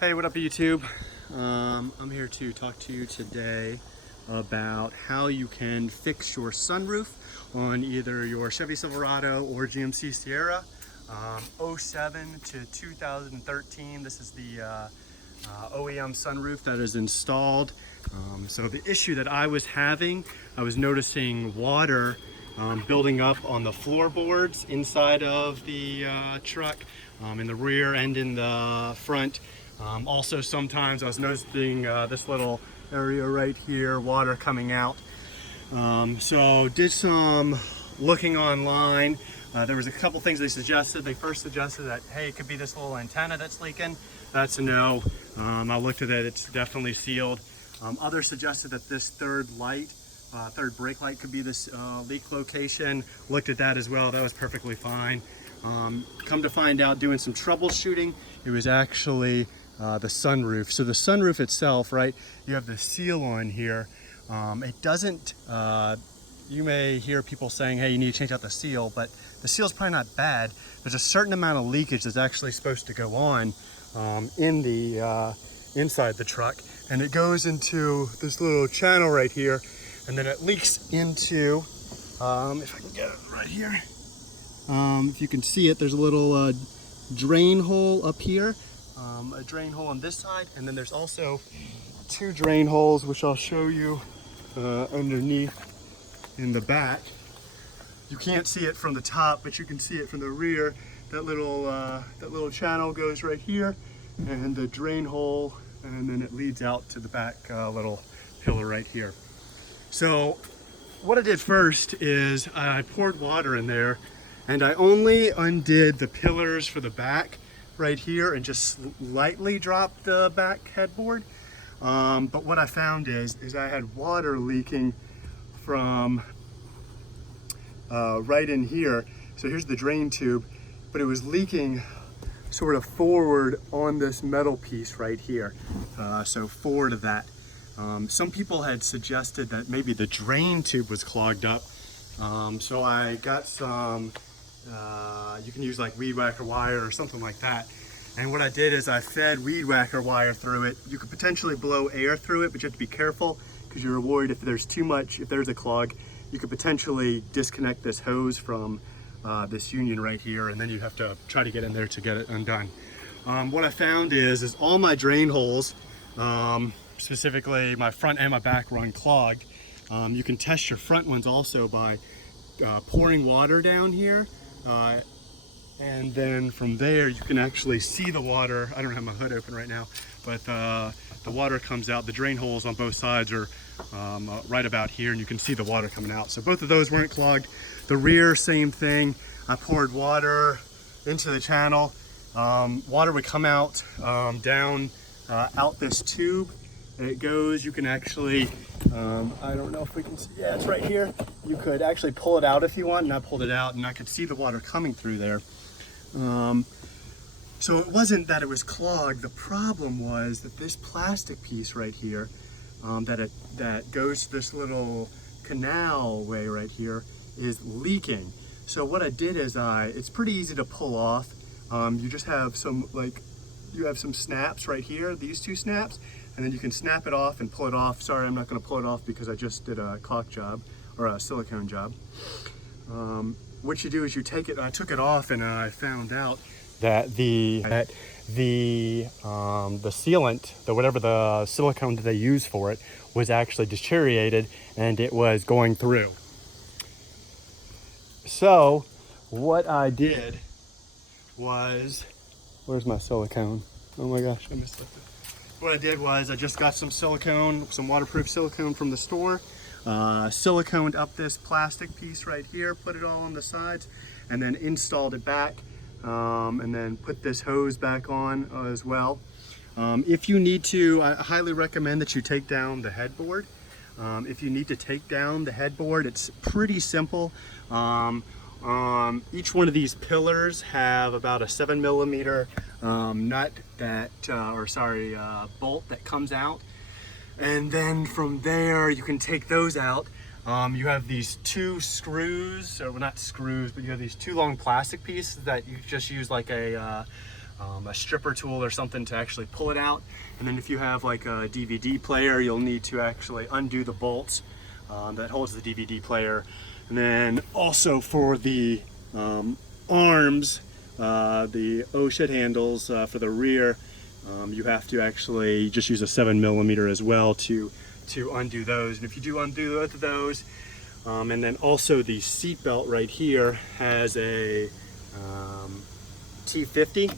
Hey, what up YouTube? I'm here to talk to you today about how you can fix your sunroof on either your Chevy Silverado or GMC Sierra. 07 to 2013, this is the OEM sunroof that is installed. So the issue that I was having, I was noticing water building up on the floorboards inside of the truck, in the rear and in the front. Also, sometimes I was noticing this little area right here, water coming out. So did some looking online. There was a couple things they suggested. They first suggested that, hey, it could be this little antenna that's leaking. That's a no. I looked at it, it's definitely sealed. Others suggested that this third brake light could be this leak location. Looked at that as well, that was perfectly fine. Come to find out, doing some troubleshooting, it was actually the sunroof. So the sunroof itself, right, you have the seal on here. It doesn't, you may hear people saying, hey, you need to change out the seal, but the seal's probably not bad. There's a certain amount of leakage that's actually supposed to go on in the inside the truck, and it goes into this little channel right here, and then it leaks into, if I can get it right here, if you can see it, there's a little drain hole up here, a drain hole on this side, and then there's also two drain holes, which I'll show you underneath in the back. You can't see it from the top, but you can see it from the rear. That little channel goes right here, and the drain hole, and then it leads out to the back little pillar right here. So what I did first is I poured water in there, and I only undid the pillars for the back right here and just lightly dropped the back headboard. But what I found is I had water leaking from right in here. So here's the drain tube, but it was leaking sort of forward on this metal piece right here. So forward of that. Some people had suggested that maybe the drain tube was clogged up. So I got some, you can use like weed whacker wire or something like that. And what I did is I fed weed whacker wire through it. You could potentially blow air through it, but you have to be careful because you're worried if there's too much, if there's a clog, you could potentially disconnect this hose from this union right here, and then you have to try to get in there to get it undone. What I found is all my drain holes, specifically my front and my back, were unclogged. You can test your front ones also by pouring water down here, and then from there you can actually see the water. I don't have my hood open right now, but the water comes out. The drain holes on both sides are right about here, and you can see the water coming out. So both of those weren't clogged. The rear, same thing. I poured water into the channel. Water would come out down out this tube, and it goes, you can actually, I don't know if we can see, yeah, it's right here. You could actually pull it out if you want, and I pulled it out, and I could see the water coming through there. So it wasn't that it was clogged. The problem was that this plastic piece right here, that goes to this little canal way right here, is leaking. So what I did is it's pretty easy to pull off. You just have some, you have some snaps right here, these two snaps, and then you can snap it off and pull it off. Sorry, I'm not going to pull it off because I just did a caulk job, or a silicone job. What you do is you take it, I took it off, and I found out that the sealant, whatever the silicone that they use for it, was actually deteriorated, and it was going through. So what I did was, where's my silicone? Oh my gosh, I missed it. What I did was I just got some silicone, some waterproof silicone from the store, siliconed up this plastic piece right here, put it all on the sides, and then installed it back, and then put this hose back on as well. If you need to, I highly recommend that you take down the headboard. If you need to take down the headboard, it's pretty simple. Each one of these pillars have about a 7mm nut that, bolt that comes out. And then from there, you can take those out. You have these two screws, or well, not screws, but you have these two long plastic pieces that you just use like a a stripper tool or something to actually pull it out. And then if you have like a DVD player, you'll need to actually undo the bolts that holds the DVD player. And then also for the arms, the oh shit handles for the rear, you have to actually just use a 7mm as well to undo those. And if you do undo both of those, and then also the seat belt right here has a T50.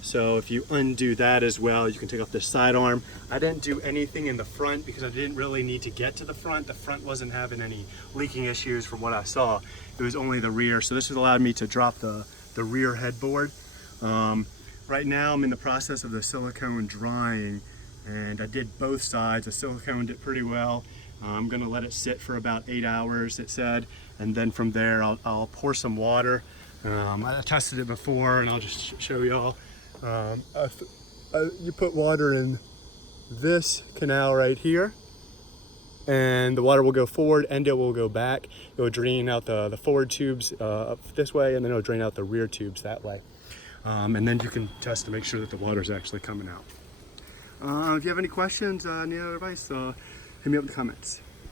So if you undo that as well, you can take off the side arm. I didn't do anything in the front because I didn't really need to get to the front. The front wasn't having any leaking issues from what I saw. It was only the rear. So this has allowed me to drop the rear headboard. Right now I'm in the process of the silicone drying, and I did both sides. I siliconed it pretty well. I'm gonna let it sit for about 8 hours, it said, and then from there I'll pour some water. I tested it before, and I'll just show y'all. You put water in this canal right here, and the water will go forward and it will go back. It will drain out the forward tubes up this way, and then it'll drain out the rear tubes that way. And then you can test to make sure that the water is actually coming out. If you have any questions, any other advice, hit me up in the comments.